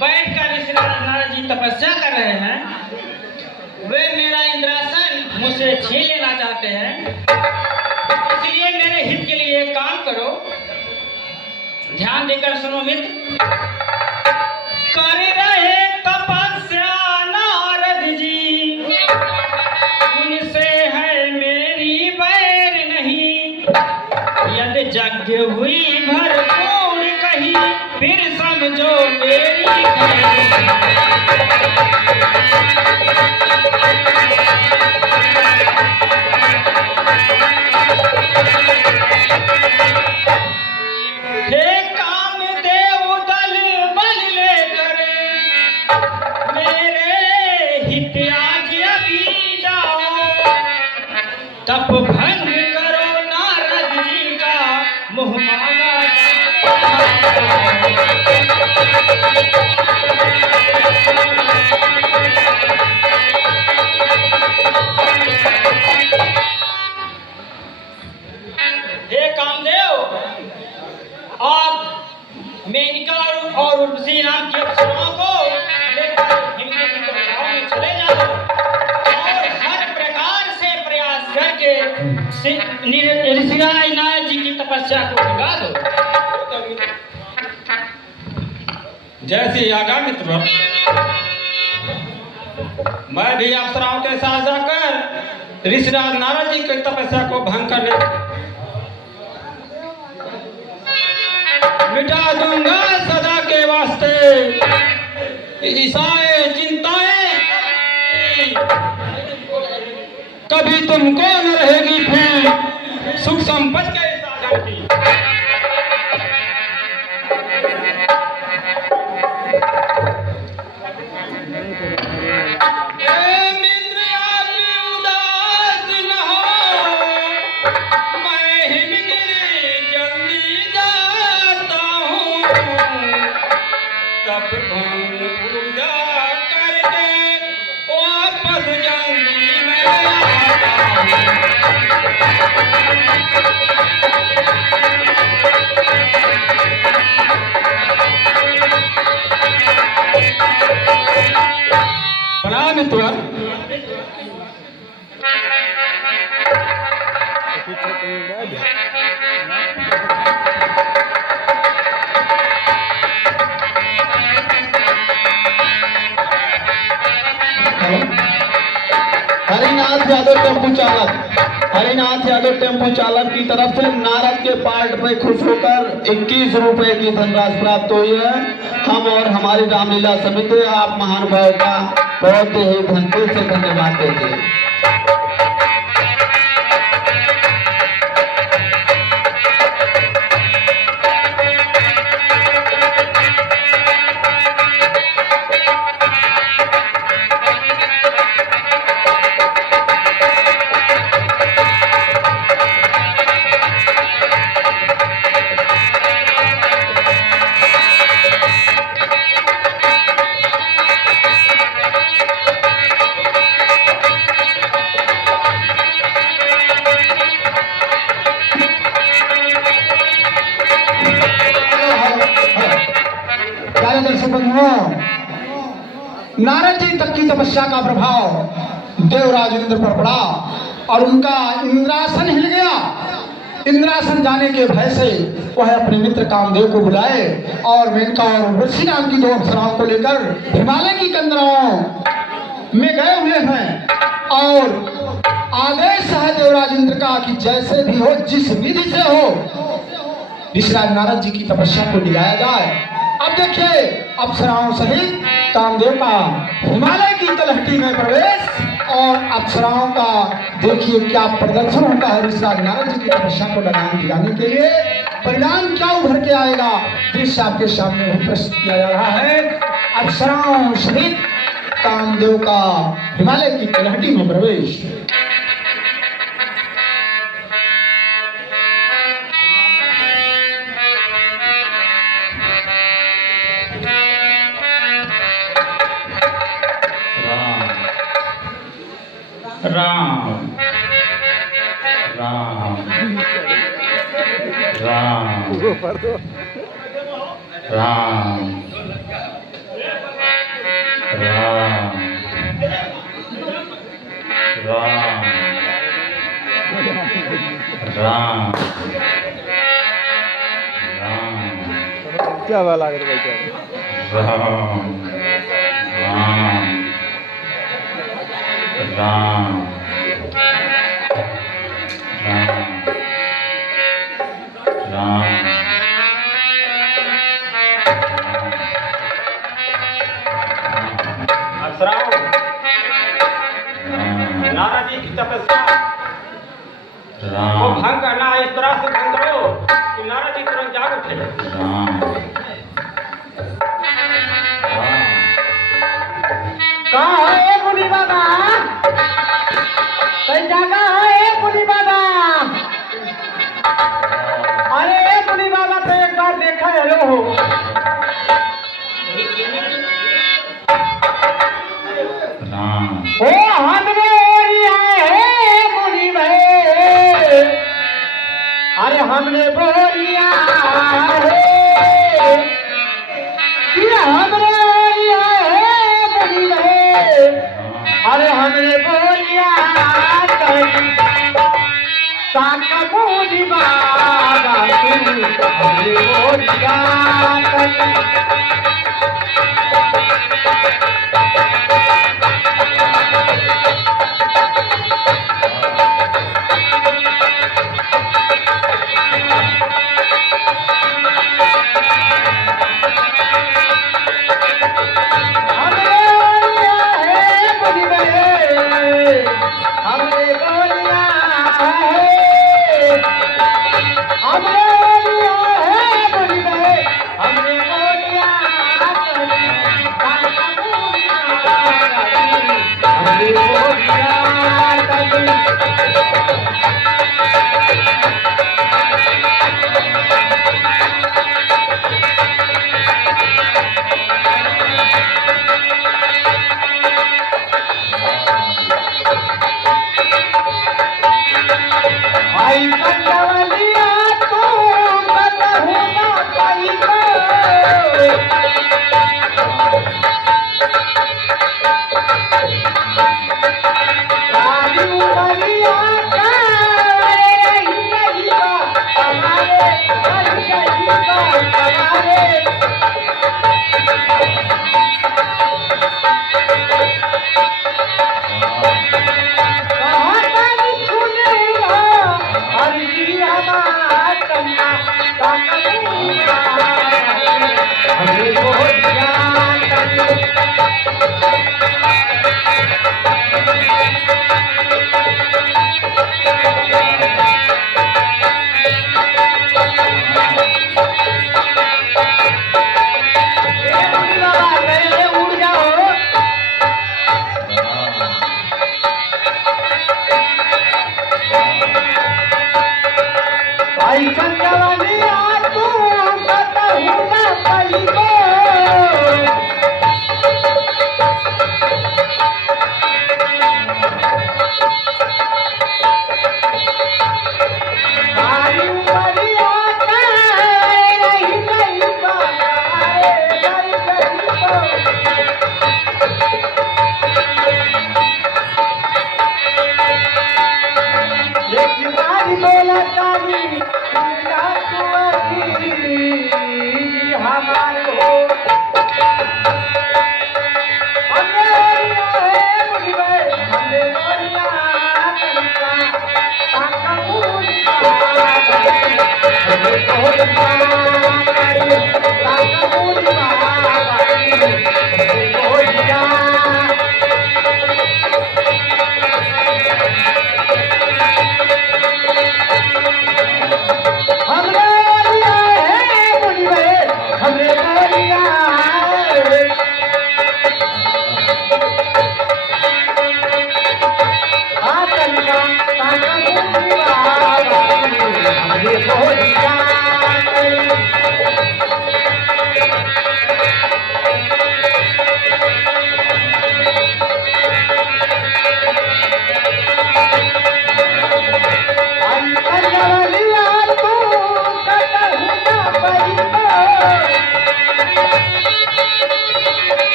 बैठकर ऋषिराज नारद जी तपस्या कर रहे हैं। वे मेरा इंद्रासन मुझसे छीन लेना चाहते हैं। इसलिए मेरे हित के लिए एक काम करो, ध्यान देकर सुनो मित्र। कर रहे तपस्या नारद जी, उनसे है मेरी बैर नहीं। यदि यज्ञ हुई भरपूर कहीं, फिर समझो मेरी हे कामदेव दल बल लेकर मेरे हित आज अभी जाओ। तप भंग करो नारद जी का मुँह मांगा। हे कामदेव, आप मेनका और उर्वशी नाम की अप्सराओं को लेकर हिमगिरी की कक्षाओं में चले जाओ और हर प्रकार से प्रयास करके ऋषिराज नारद जी की तपस्या को भगा दो। जैसे आगा मित्र, मैं भी अप्सराओं के साथ जाकर ऋषिराज नारद जी की तपस्या को भंग करने मिटा दूंगा सदा के वास्ते ईसाएं चिंताएं। कभी तुमको न रहेगी फिर सुख संपत्ति के साधन की। प्रणाम मित्र। हरिनाथ यादव टेम्पो चालक, हरिनाथ यादव टेम्पो चालक की तरफ से नारद के पार्ट पे खुश होकर 21 रुपए की धनराशि प्राप्त हुई है। हम और हमारी रामलीला समिति आप महानुभाव का बहुत ही धनदिल से धन्यवाद देते हैं। नारद जी तक की तपस्या का प्रभाव देवराज इंद्र पर पड़ा और उनका इंद्रासन हिल गया। इंद्रासन जाने के भय से वह अपने मित्र कामदेव को बुलाए और मेनका और उर्वशी नाम की 2 अप्सराओं को लेकर हिमालय की कंदराओं में गए हुए हैं और आदेश है देवराज इंद्र का कि जैसे भी हो, जिस विधि से हो, ऋषिराज नारद जी की तपस्या को दिलाया जाए। अब देखिए अप्सराओं सहित कामदेव का हिमालय की तलहटी में प्रवेश और अप्सराओं का देखिए क्या प्रदर्शन होता है। ऋषिराज नारद जी की तपस्या को लगाम दिलाने के लिए परिणाम क्या उभर के आएगा, दृश्य आपके सामने प्रस्तुत किया जा रहा है। अप्सराओं सहित कामदेव का हिमालय की तलहटी में प्रवेश। राम राम राम राम राम राम क्या हुआ लागत भाई क्या राम राम राम राम अप्सराओं नारद जी की तपस्या को भंग करना इस तरह से भंग करो कि नारद जी तुरंत जाग उठे। कहाँ है मुनि बाबा? कहीं जागा है मुनि बाबा? अरे मुनि बाबा तो एक बार देखा है लो। ओ हमरे ओरिया है मुनि भाई, अरे हमने बोलिया है कि हमरे ओरिया है मुनि भाई, अरे हमने बोलिया साका मुनि बाबा हमने बोलिया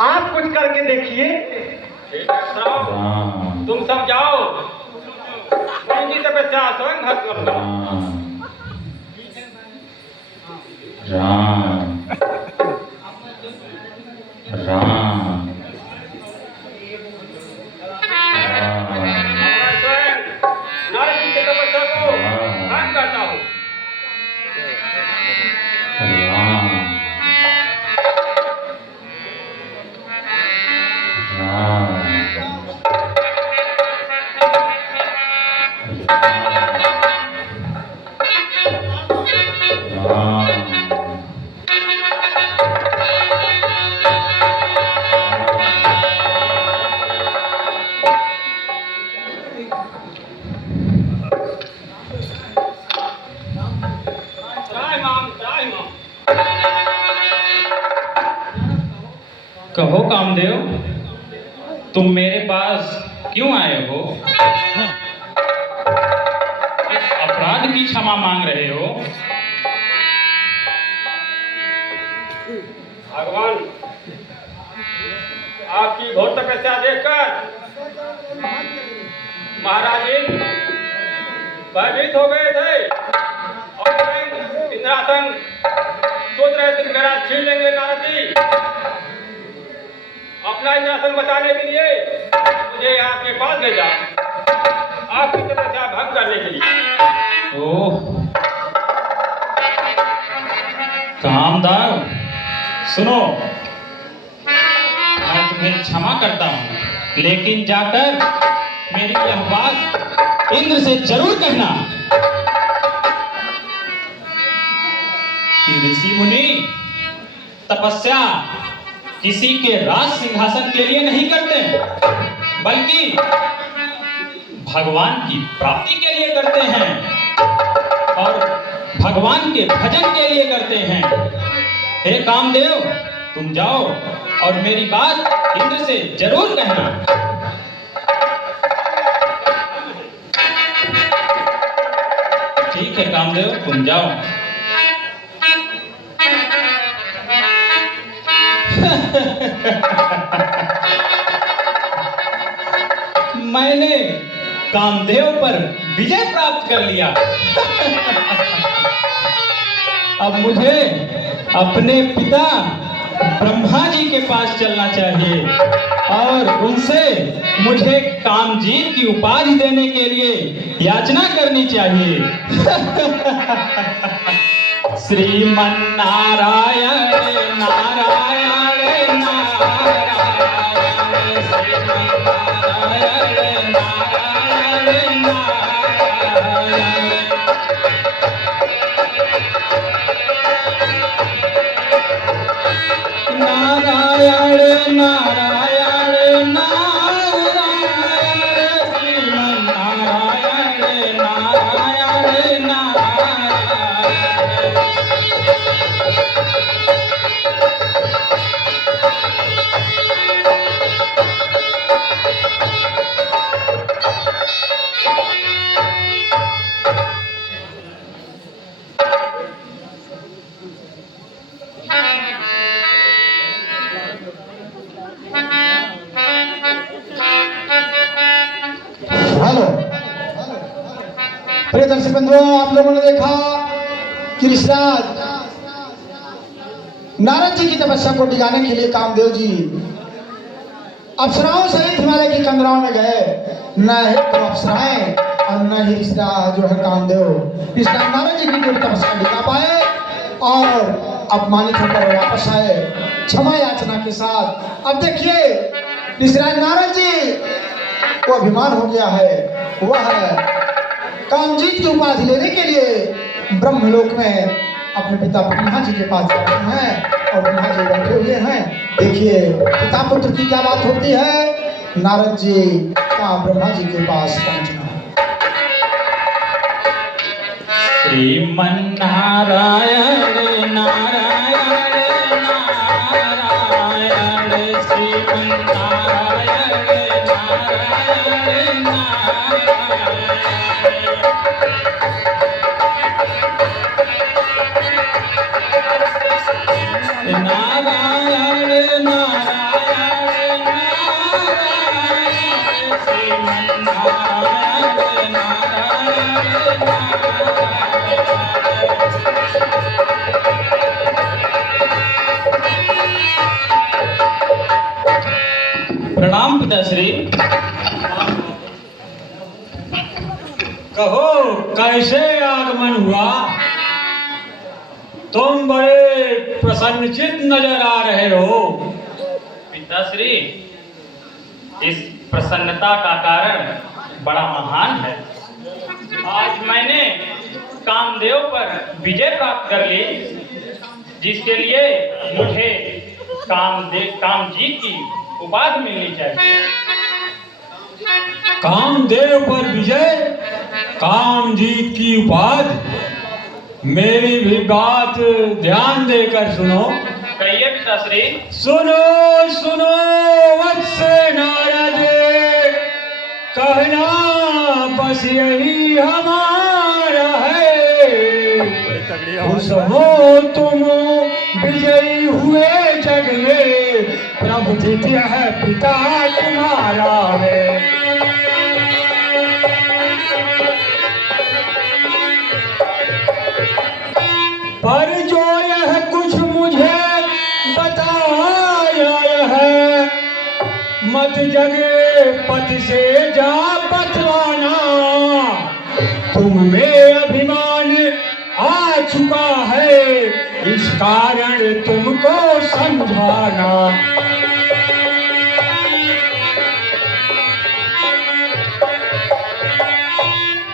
आप कुछ करके देखिए। ठीक है अप्सराओं, तुम सब जाओ, उनकी तपस्या स्वयं भस्म कर लो। राम राम मैं स्वयं नारद जी की तपस्या को भंग करता हूँ। राम कहो कामदेव, तुम मेरे पास क्यों आए हो? इस अपराध की क्षमा मांग रहे हो? भगवान, आपकी घोर तपस्या देखकर महाराज जी भयभीत हो गए थे और स्वयं इंद्रासन सोच रहे थे मेरा छीन लेंगे नारद जी। अपना इंद्रासन बचाने के लिए मुझे आपके पास भेजा, आपकी तपस्या भंग करने के लिए। ओह कामदार, सुनो, मैं तुम्हें क्षमा करता हूँ, लेकिन जाकर मेरी यह बात इंद्र से जरूर कहना कि ऋषि मुनि तपस्या किसी के राज सिंहासन के लिए नहीं करते, बल्कि भगवान की प्राप्ति के लिए करते हैं और भगवान के भजन के लिए करते हैं। हे कामदेव, तुम जाओ और मेरी बात इंद्र से जरूर कहना। ठीक है कामदेव, तुम जाओ। मैंने कामदेव पर विजय प्राप्त कर लिया। अब मुझे अपने पिता ब्रह्मा जी के पास चलना चाहिए और उनसे मुझे कामजीत की उपाधि देने के लिए याचना करनी चाहिए। श्रीमन नारायण नारायण नारायण, श्रीमन नारायण नारायण नारायण। नारायण नारायण नारायण, श्रीमन नारायण नारायण नारायण। हेलो प्रिय दर्शक बंधुओं, आप लोगों ने देखा कि ऋषिराज नारद जी की तपस्या को डिगाने के लिए कामदेव जी अप्सराओं सहित हिमालय की कंदराओं में गए। न तो अप्सराएं और न ही ऋषिराज जो है कामदेव ऋषिराज नारद जी की तपस्या दिखा पाए और अपमानित होकर वापस आए क्षमा याचना के साथ। अब देखिए ऋषिराज नारद जी को अभिमान हो गया है, वह कामजीत की उपाधि लेने के लिए ब्रह्मलोक में अपने पिता ब्रह्मा जी के पास जाते हैं और ब्रह्मा जी बैठे हुए हैं। देखिए पिता पुत्र की क्या बात होती है। नारद जी का ब्रह्मा जी के पास पहुंचना। श्रीमन नारायण नारायण नारायण, श्रीमन नारायण नारायण नारायण। नारायण नारायण श्रीमन्नारायण नारायण प्रणाम पिताश्री। कहो कैसे आगमन हुआ? तुम बड़े प्रसन्नचित्त नजर आ रहे हो। पिताश्री, इस प्रसन्नता का कारण बड़ा महान है। आज मैंने कामदेव पर विजय प्राप्त कर ली, जिसके लिए मुझे कामजीत की उपाधि मिलनी चाहिए। कामदेव पर विजय, कामजीत की उपाधि। मेरी भी बात ध्यान देकर सुनो। कहिए पिताश्री। सुनो सुनो वत्स नारद, कहना बस यही हमारा है। खुश हो तुम विजयी हुए जग में, प्रभु द्वितीय है पिता तुम्हारा है। पर जो यह कुछ मुझे बताया है, मत जगे पति से जा बतलाना। तुम में अभिमान आ चुका है, इस कारण तुमको समझाना।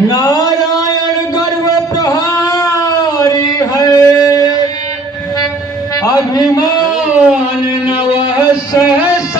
नारायण गर्व प्रहारी है, अभिमान नव सहसा